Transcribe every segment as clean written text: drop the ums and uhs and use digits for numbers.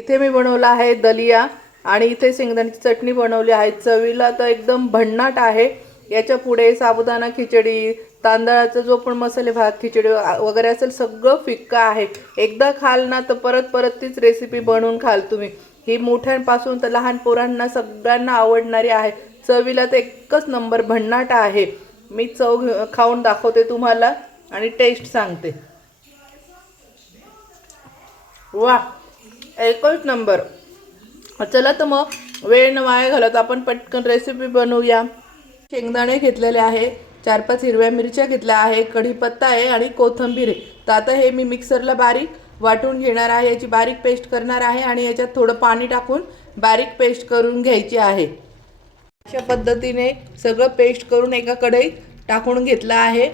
इथे मी बनवला आहे दलिया आणि इथे शेंगदाण्याची चटणी बनवली आहे। चवीला तर एकदम भन्नाट आहे। याच्या पुढे साबुदाणा खिचडी, तांदळाचा जो पण मसाले भात खिचडी वगैरे असेल सगळं फिक्का आहे। एकदा खाल ना तर परत परत तीच रेसिपी बनवून खाल तुम्ही। ही मोठ्यांपासून तर लहान पोरांना सगळ्यांना आवडणारी आहे। चवीला तर एकच नंबर भन्नाट आहे। मी चव खाऊन दाखवते तुम्हाला आणि टेस्ट सांगते। वाह, एकच नंबर। चला तर मग वेळ न वाया घालत आपण पटकन रेसिपी बनवूया। शेंगदाणे घेतलेले आहे, 4-5 हिरव्या मिरच्या घेतल्या आहे, कढीपत्ता आहे आणि कोथिंबीर आहे। तर आता हे मी मिक्सरला बारीक वाटून घेणार आहे। याची बारीक पेस्ट करणार आहे आणि याच्यात थोडं पाणी टाकून बारीक पेस्ट करून घ्यायची आहे। अशा पद्धतीने सगळं पेस्ट करून एका कढईत टाकून घेतलं आहे।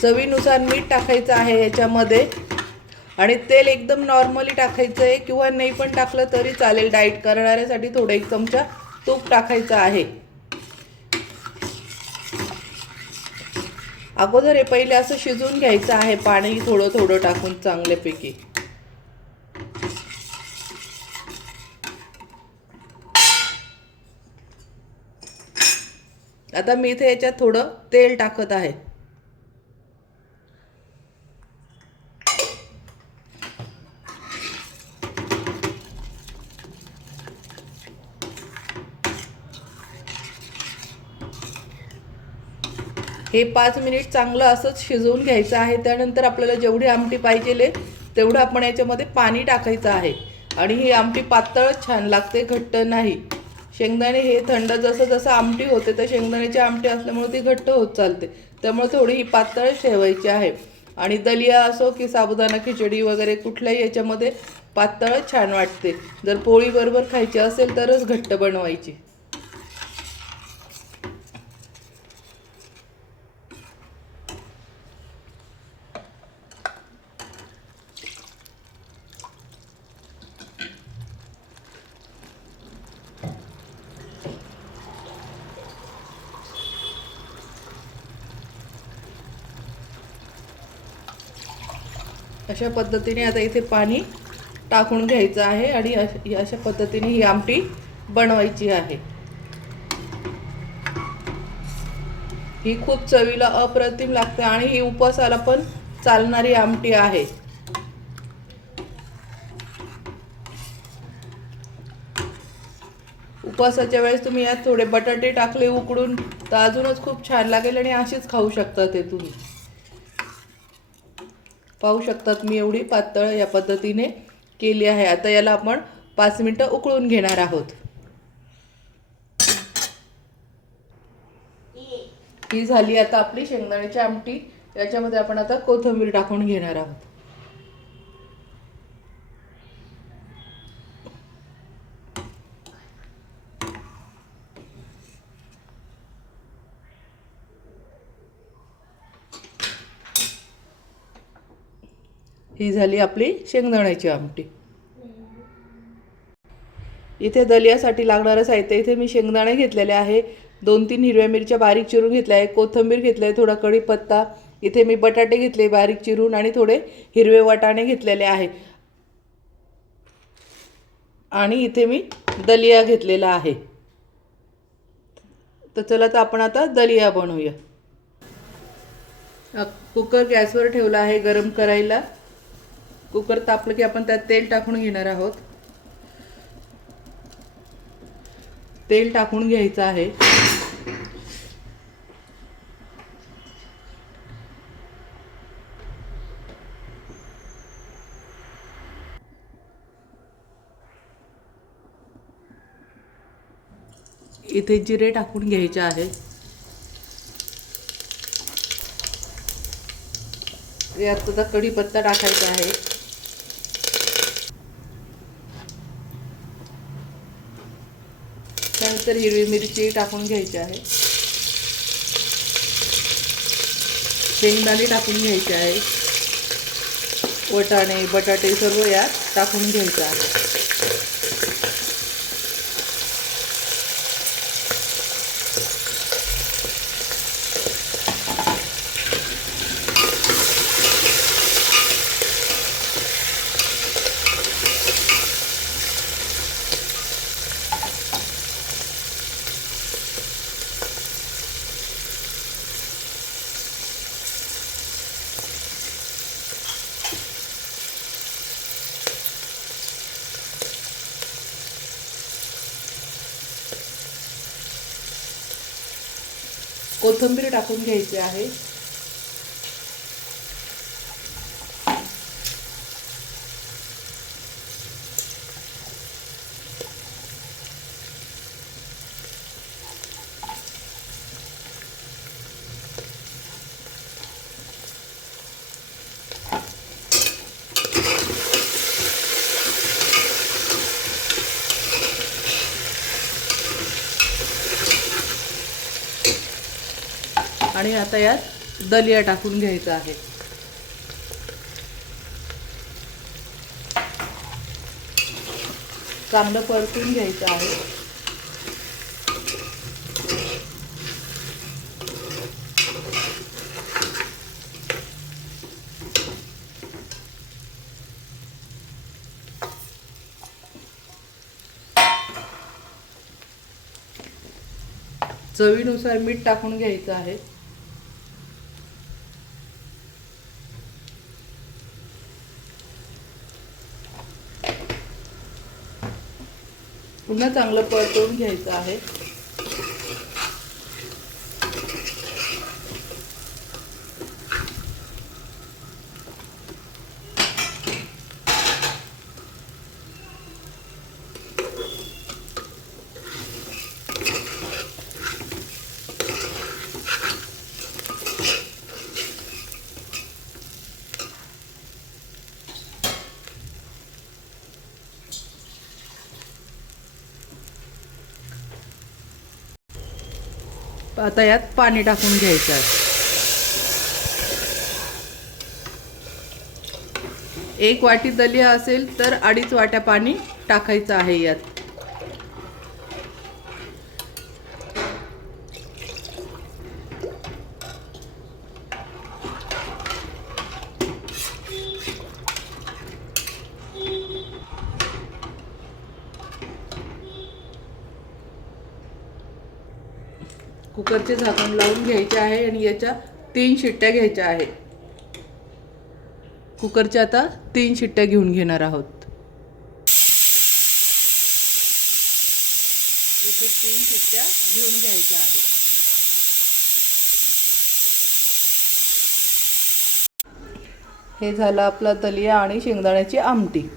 चवीनुसार मीठ टाकायचं आहे याच्यामध्ये आणि तेल एकदम नॉर्मली टाकायचं आहे किंवा नाही पण टाकलं तरी चालेल। डाएट करणाऱ्यासाठी थोडं 1 चमचा तूप टाकायचं आहे। अगोदर हे पहिले असं शिजवून घ्यायचं आहे, पाणी थोडं थोडं टाकून चांगल्यापैकी। आता मी इथे याच्यात थोडं तेल टाकत आहे। हे 5 मिनिट चांगलं असंच शिजवून घ्यायचं आहे। त्यानंतर आपल्याला जेवढी आमटी पाहिजे तेवढं आपण याच्यामध्ये पाणी टाकायचं आहे आणि ही आमटी पातळ छान लागते, घट्ट नाही। शेंगदाणे हे थंड जसं जसं आमटी होते तर शेंगदाण्याची आमटी असल्यामुळे ती घट्ट होत चालते, त्यामुळे थोडी ही पातळ ठेवायची आहे। आणि दलिया असो की साबुदाणा खिचडी वगैरे कुठल्याही याच्यामध्ये पातळ छान वाटते। जर पोळी बरोबर खायची असेल तरच घट्ट बनवायची। अशा पद्धतीने आता इथे पाणी टाकून घ्यायचं आहे आणि अशा पद्धतीने ही आमटी बनवायची आहे। ही खूप चवीला अप्रतिम लागते आणि ही उपवासाला पण चालणारी आमटी आहे। उपवासाच्या वेळेस तुम्ही यात थोडे बटाटे टाकले उकडून तर अजूनच खूप छान लागेल आणि अशीच खाऊ शकता ते तुम्ही। पाहू शकतात मी एवढी पातळ या पद्धतीने केली आहे। आता याला आपण 5 मिनिटं उकळून घेणार आहोत। ही झाली आता आपली शेंगदाण्याची आमटी। याच्यामध्ये आपण आता कोथिंबीर टाकून घेणार आहोत। ही झाली आपली शेंगदाण्याची आमटी। इथे दलियासाठी लागणारं साहित्य इथे मी शेंगदाणे घेतलेले आहे, 2-3 हिरव्या मिरच्या बारीक चिरून घेतल्या आहे, कोथिंबीर घेतले, थोडा कढीपत्ता, इथे मी बटाटे घेतले बारीक चिरून आणि थोडे हिरवे वाटाणे घेतलेले आहे आणि इथे मी दलिया घेतलेला आहे। तर चला तर आपण आता दलिया बनवूया। कुकर गॅसवर ठेवला आहे गरम करायला। कुकर तापलं की आपण त्यात तेल टाकून घेणार आहोत। तेल टाकून घ्यायचं आहे। इथे जिरे टाकून घ्यायचे आहे। यात आता कढीपत्ता टाकायचा आहे। त्यानंतर हिरवी मिरची टाकून घ्यायची आहे। शेंगदाणे टाकून घ्यायचे आहे। वाटाणे बटाटे सर्व यात टाकून घ्यायचं आहे। कोथिंबीर टाकून घ्यायची आहे. आणि आता यात दलिया टाकून घ्यायचा आहे. चांगलं परतून घ्यायचं आहे. चवीनुसार मीठ टाकून घ्यायचं आहे. पुन्हा चांगलं परतवून घ्यायचं आहे. आता यात पाणी टाकून घ्यायचं आहे. 1 वाटी दलिया असेल तर 2.5 वाट्या पाणी टाकायचं आहे यात. कुकरचे झाकण लावून घ्यायचे आहे आणि याच्या 3 शिट्ट्या घ्यायच्या आहेत. कुकरच्या आता 3 शिट्ट्या घेऊन घेणार आहोत. इथे 3 शिट्ट्या घेऊन घ्यायच्या आहेत. हे झालं आपला दलिया आणि शेंगदाण्याची आमटी.